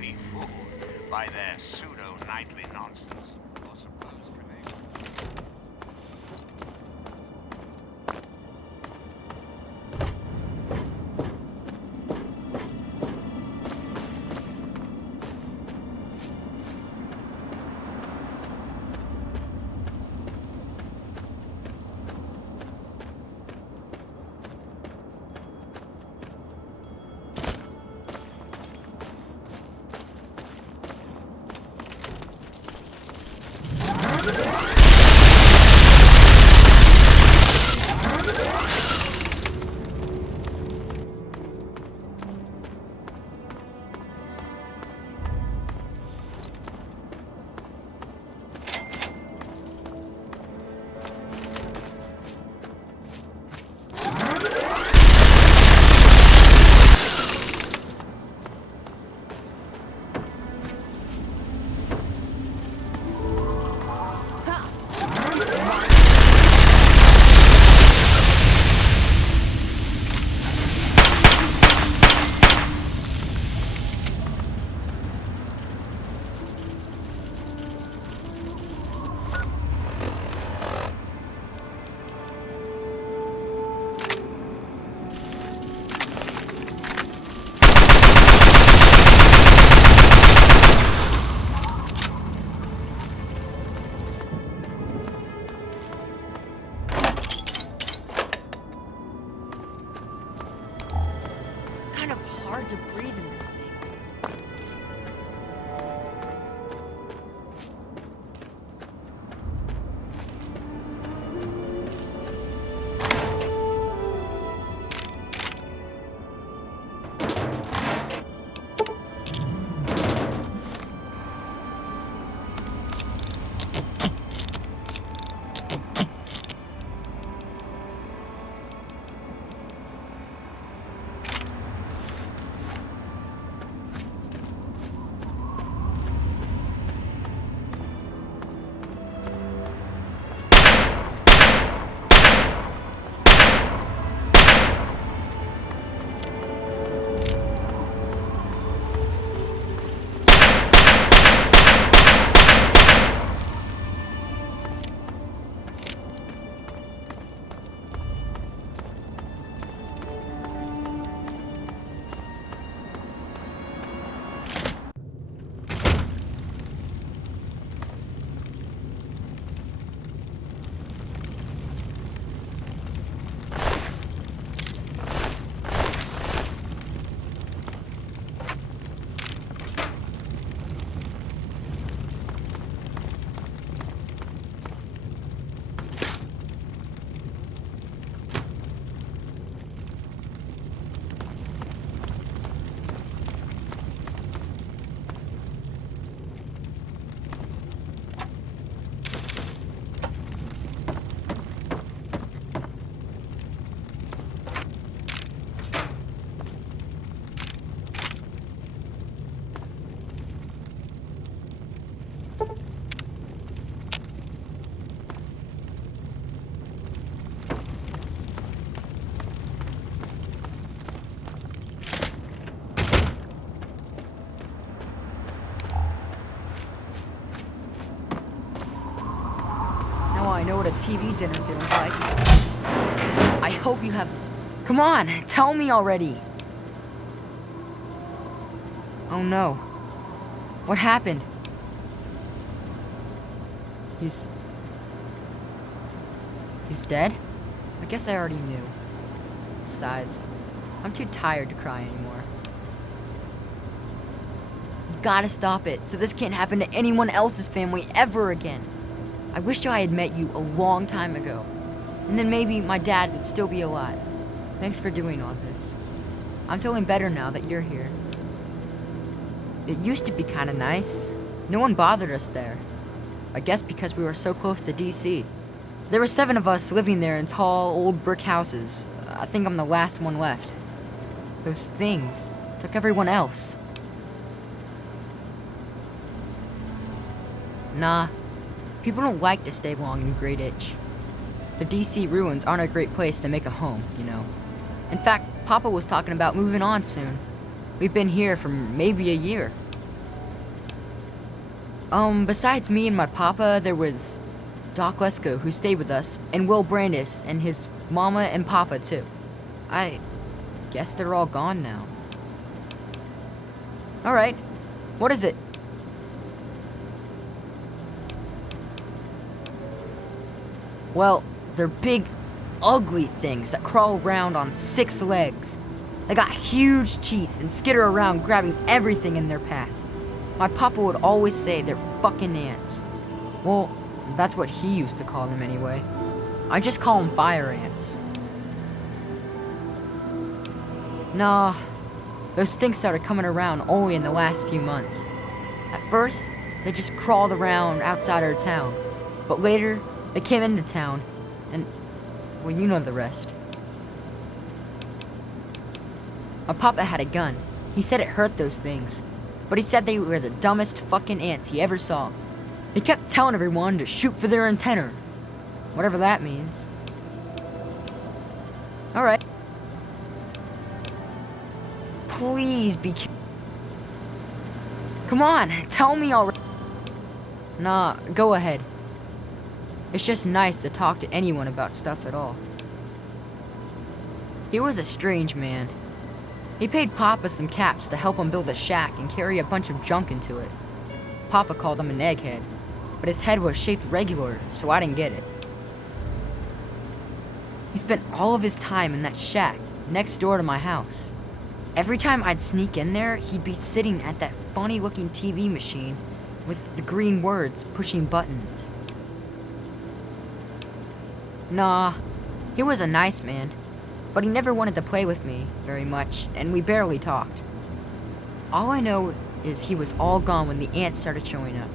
be fooled by their pseudo-knightly nonsense or supposed connection. Hard to breathe in this thing. I know what a TV dinner feels like. I hope you have... Come on, tell me already. Oh no. What happened? He's dead? I guess I already knew. Besides, I'm too tired to cry anymore. You gotta stop it, so this can't happen to anyone else's family ever again. I wish I had met you a long time ago. And then maybe my dad would still be alive. Thanks for doing all this. I'm feeling better now that you're here. It used to be kinda nice. No one bothered us there. I guess because we were so close to DC. There were 7 of us living there in tall, old brick houses. I think I'm the last one left. Those things took everyone else. Nah. People don't like to stay long in Great Itch. The DC ruins aren't a great place to make a home, you know. In fact, Papa was talking about moving on soon. We've been here for maybe a year. Besides me and my papa, there was Doc Lesko, who stayed with us, and Will Brandis, and his mama and papa, too. I guess they're all gone now. Alright, what is it? Well, they're big, ugly things that crawl around on 6 legs. They got huge teeth and skitter around grabbing everything in their path. My papa would always say they're fucking ants. Well, that's what he used to call them anyway. I just call them fire ants. Nah, those things started coming around only in the last few months. At first, they just crawled around outside our town. But later, they came into town, and, well, you know the rest. My papa had a gun. He said it hurt those things. But he said they were the dumbest fucking ants he ever saw. He kept telling everyone to shoot for their antenna. Whatever that means. Alright. Please be Come on, tell me already. Nah, go ahead. It's just nice to talk to anyone about stuff at all. He was a strange man. He paid Papa some caps to help him build a shack and carry a bunch of junk into it. Papa called him an egghead, but his head was shaped regular, so I didn't get it. He spent all of his time in that shack next door to my house. Every time I'd sneak in there, he'd be sitting at that funny-looking TV machine with the green words pushing buttons. Nah, he was a nice man, but he never wanted to play with me very much, and we barely talked. All I know is he was all gone when the ants started showing up.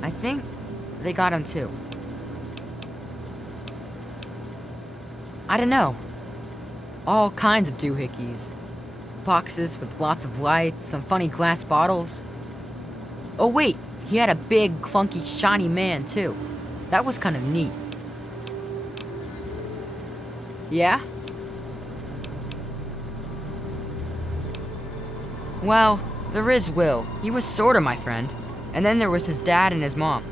I think they got him too. I don't know. All kinds of doohickeys. Boxes with lots of lights, some funny glass bottles. Oh wait, he had a big, clunky, shiny man too. That was kind of neat. Yeah? Well, there is Will. He was sorta my friend. And then there was his dad and his mom.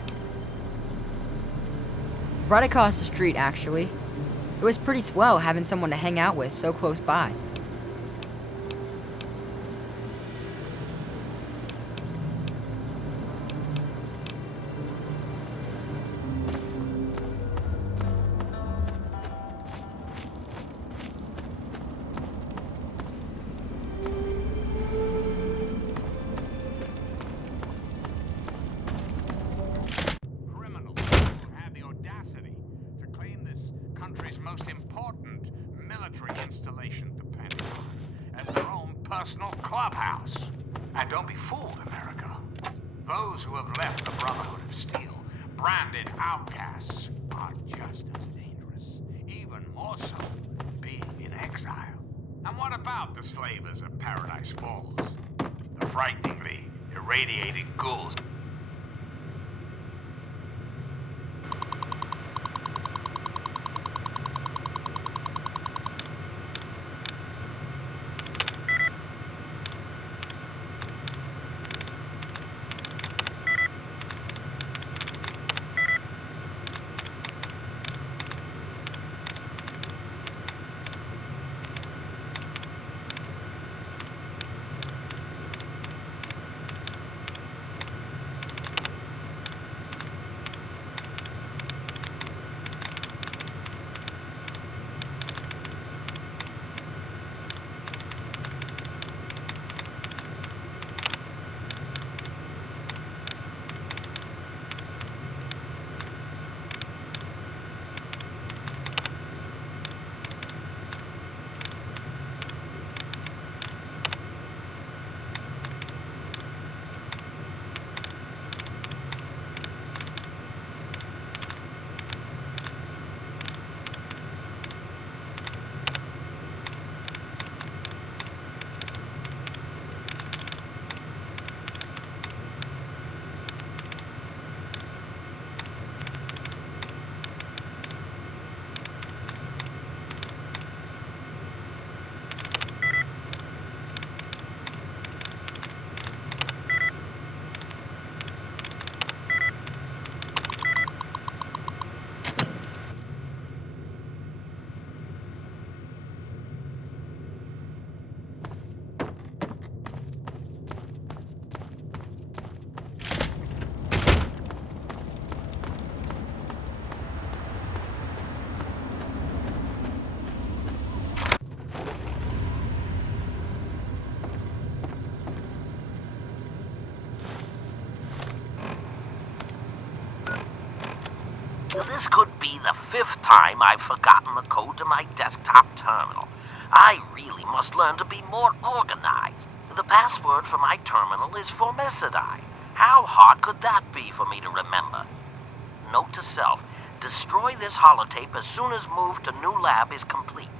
Right across the street, actually. It was pretty swell having someone to hang out with so close by. Most important military installation, the Pentagon, as their own personal clubhouse. And don't be fooled, America. Those who have left the Brotherhood of Steel, branded outcasts, are just as dangerous, even more so, being in exile. And what about the slavers of Paradise Falls? The frighteningly irradiated ghouls. time I've forgotten the code to my desktop terminal. I really must learn to be more organized. The password for my terminal is Formicidae. How hard could that be for me to remember? Note to self, destroy this holotape as soon as move to new lab is complete.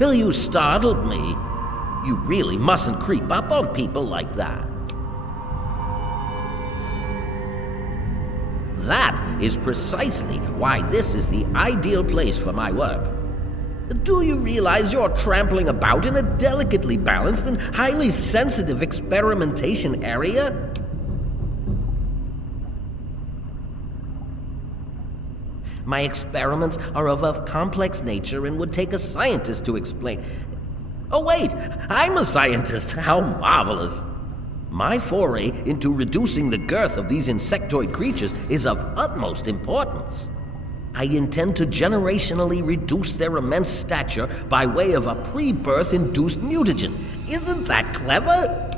You startled me. You really mustn't creep up on people like that. That is precisely why this is the ideal place for my work. Do you realize you're trampling about in a delicately balanced and highly sensitive experimentation area? My experiments are of a complex nature and would take a scientist to explain. Oh wait, I'm a scientist. How marvelous. My foray into reducing the girth of these insectoid creatures is of utmost importance. I intend to generationally reduce their immense stature by way of a pre-birth induced mutagen. Isn't that clever?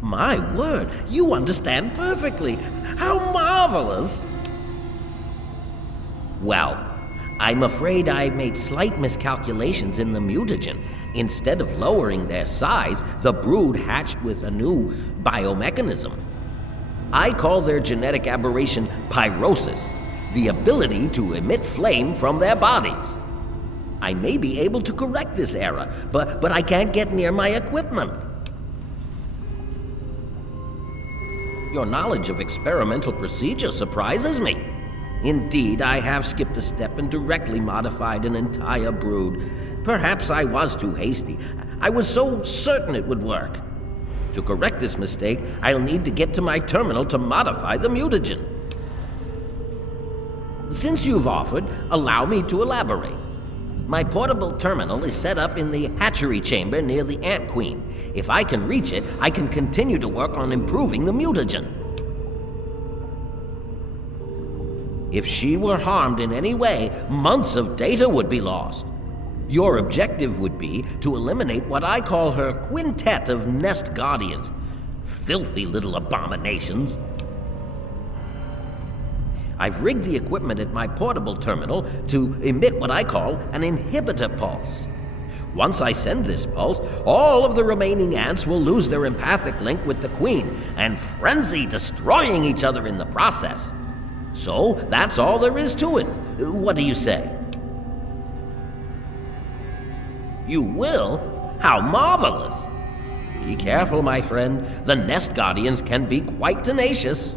My word, you understand perfectly. How marvelous! Well, I'm afraid I made slight miscalculations in the mutagen. Instead of lowering their size, the brood hatched with a new biomechanism. I call their genetic aberration pyrosis, the ability to emit flame from their bodies. I may be able to correct this error, but I can't get near my equipment. Your knowledge of experimental procedure surprises me. Indeed, I have skipped a step and directly modified an entire brood. Perhaps I was too hasty. I was so certain it would work. To correct this mistake, I'll need to get to my terminal to modify the mutagen. Since you've offered, allow me to elaborate. My portable terminal is set up in the hatchery chamber near the Ant Queen. If I can reach it, I can continue to work on improving the mutagen. If she were harmed in any way, months of data would be lost. Your objective would be to eliminate what I call her quintet of nest guardians. Filthy little abominations. I've rigged the equipment at my portable terminal to emit what I call an inhibitor pulse. Once I send this pulse, all of the remaining ants will lose their empathic link with the queen and frenzy, destroying each other in the process. So that's all there is to it. What do you say? You will? How marvelous! Be careful, my friend. The nest guardians can be quite tenacious.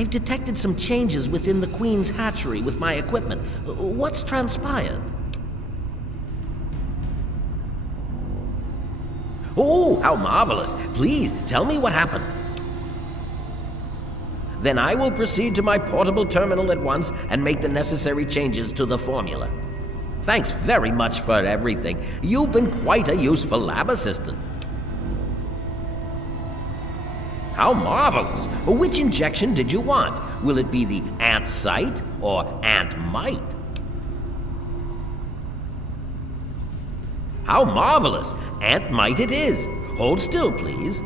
I've detected some changes within the Queen's hatchery with my equipment. What's transpired? Oh, how marvelous! Please, tell me what happened. Then I will proceed to my portable terminal at once and make the necessary changes to the formula. Thanks very much for everything. You've been quite a useful lab assistant. How marvelous! Which injection did you want? Will it be the ant site or ant mite? How marvelous! Ant mite it is. Hold still, please.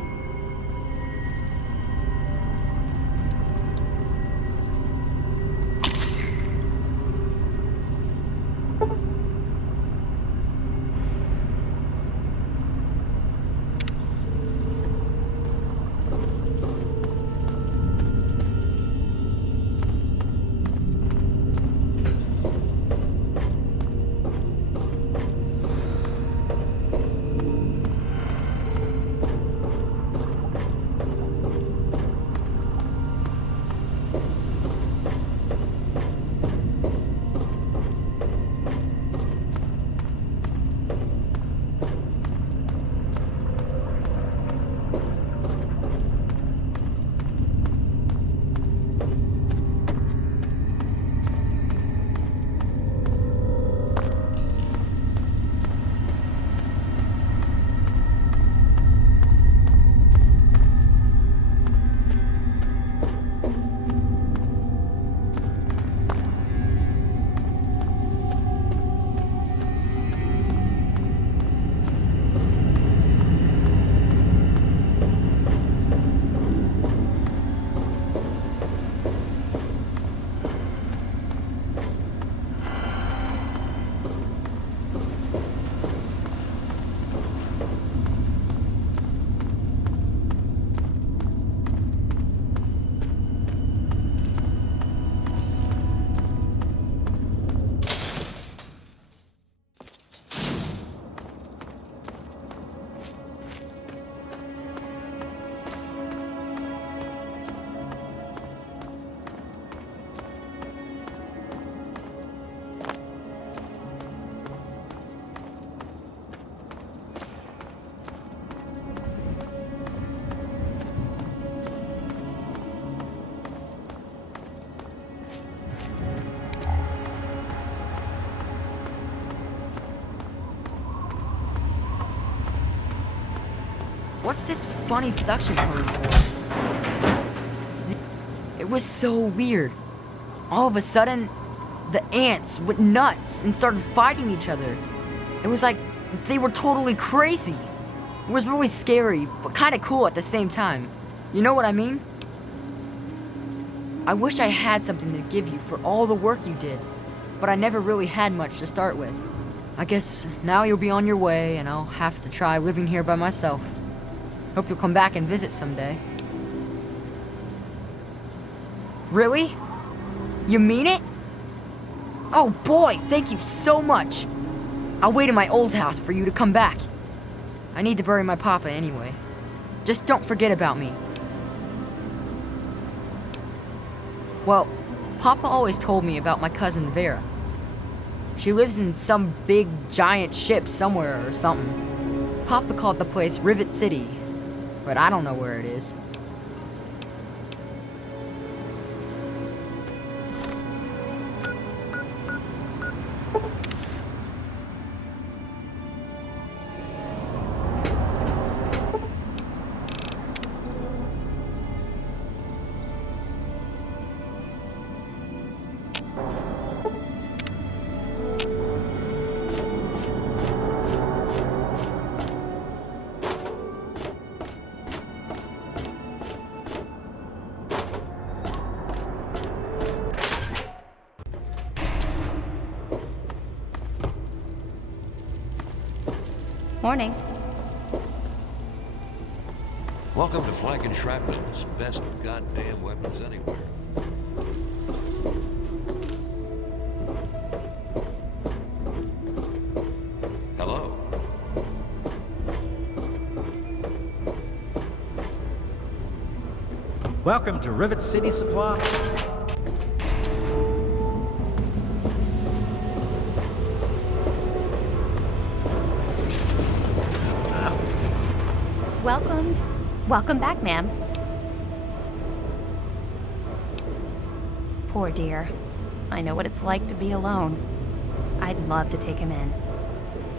What's this funny suction hose for? It was so weird. All of a sudden, the ants went nuts and started fighting each other. It was like they were totally crazy. It was really scary, but kind of cool at the same time. You know what I mean? I wish I had something to give you for all the work you did, but I never really had much to start with. I guess now you'll be on your way and I'll have to try living here by myself. Hope you'll come back and visit someday. Really? You mean it? Oh boy, thank you so much. I'll wait in my old house for you to come back. I need to bury my papa anyway. Just don't forget about me. Well, Papa always told me about my cousin Vera. She lives in some big giant ship somewhere or something. Papa called the place Rivet City, but I don't know where it is. Morning. Welcome to Flank and Shrapnel's best goddamn weapons anywhere. Hello. Welcome to Rivet City Supply. Welcome back, ma'am. Poor dear. I know what it's like to be alone. I'd love to take him in.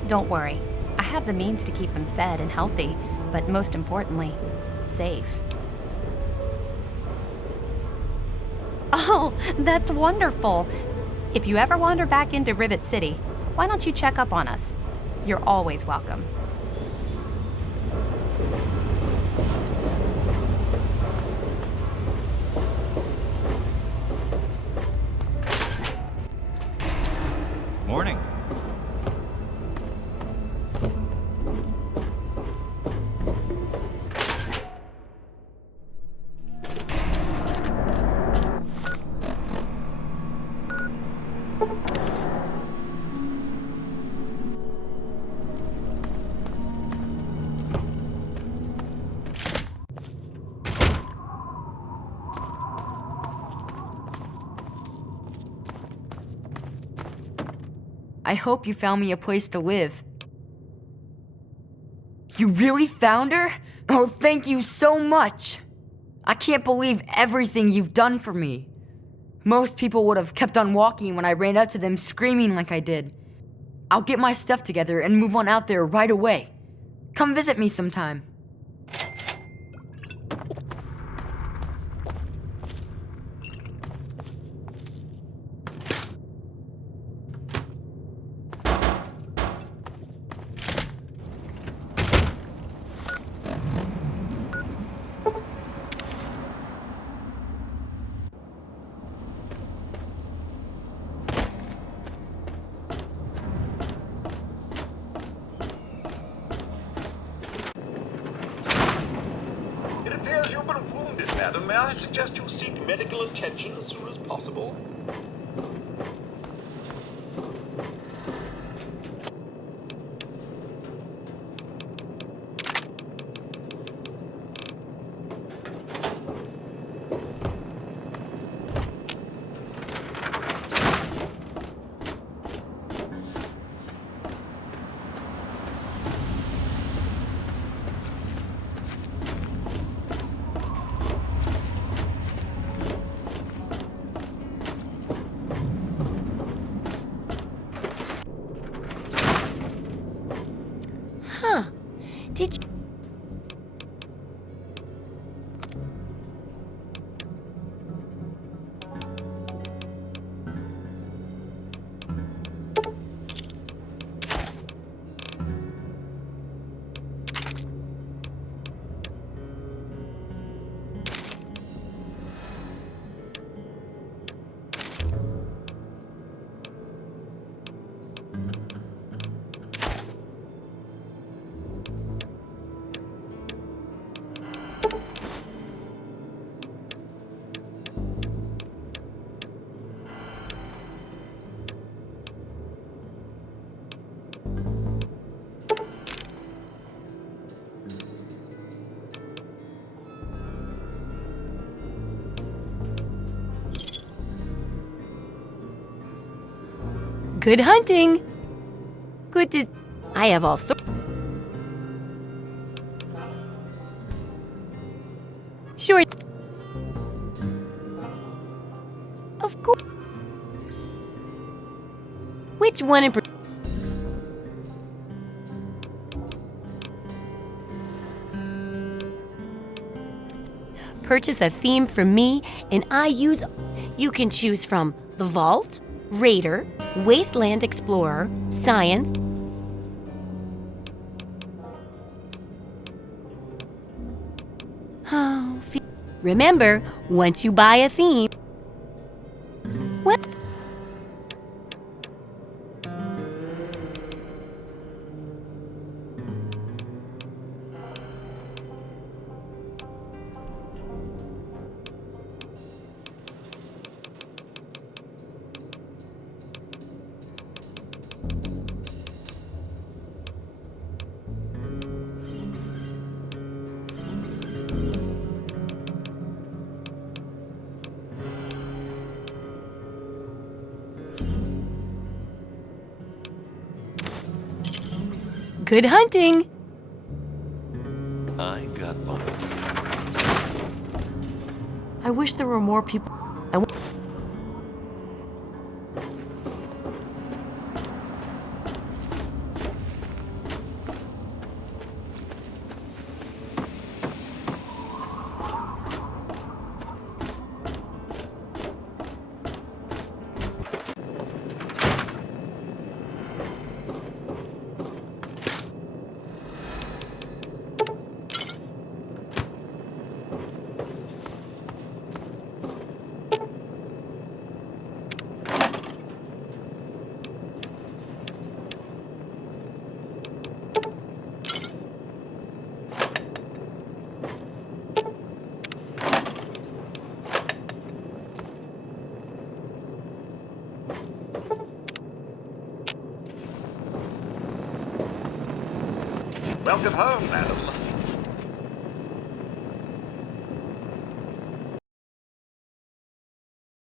Don't worry. I have the means to keep him fed and healthy, but most importantly, safe. Oh, that's wonderful. If you ever wander back into Rivet City, why don't you check up on us? You're always welcome. Morning. I hope you found me a place to live. You really found her? Oh, thank you so much. I can't believe everything you've done for me. Most people would have kept on walking when I ran up to them screaming like I did. I'll get my stuff together and move on out there right away. Come visit me sometime. It appears you've been wounded, madam. May I suggest you seek medical attention as soon as possible? Did you... Good hunting! Good to... I have all sorts... Sure. Of course. Which one in... Purchase a theme from me, and I use... You can choose from the Vault, Raider, Wasteland Explorer, Science... Oh, remember, once you buy a theme... Well... Good hunting! I got mine. I wish there were more people. Welcome home, madam.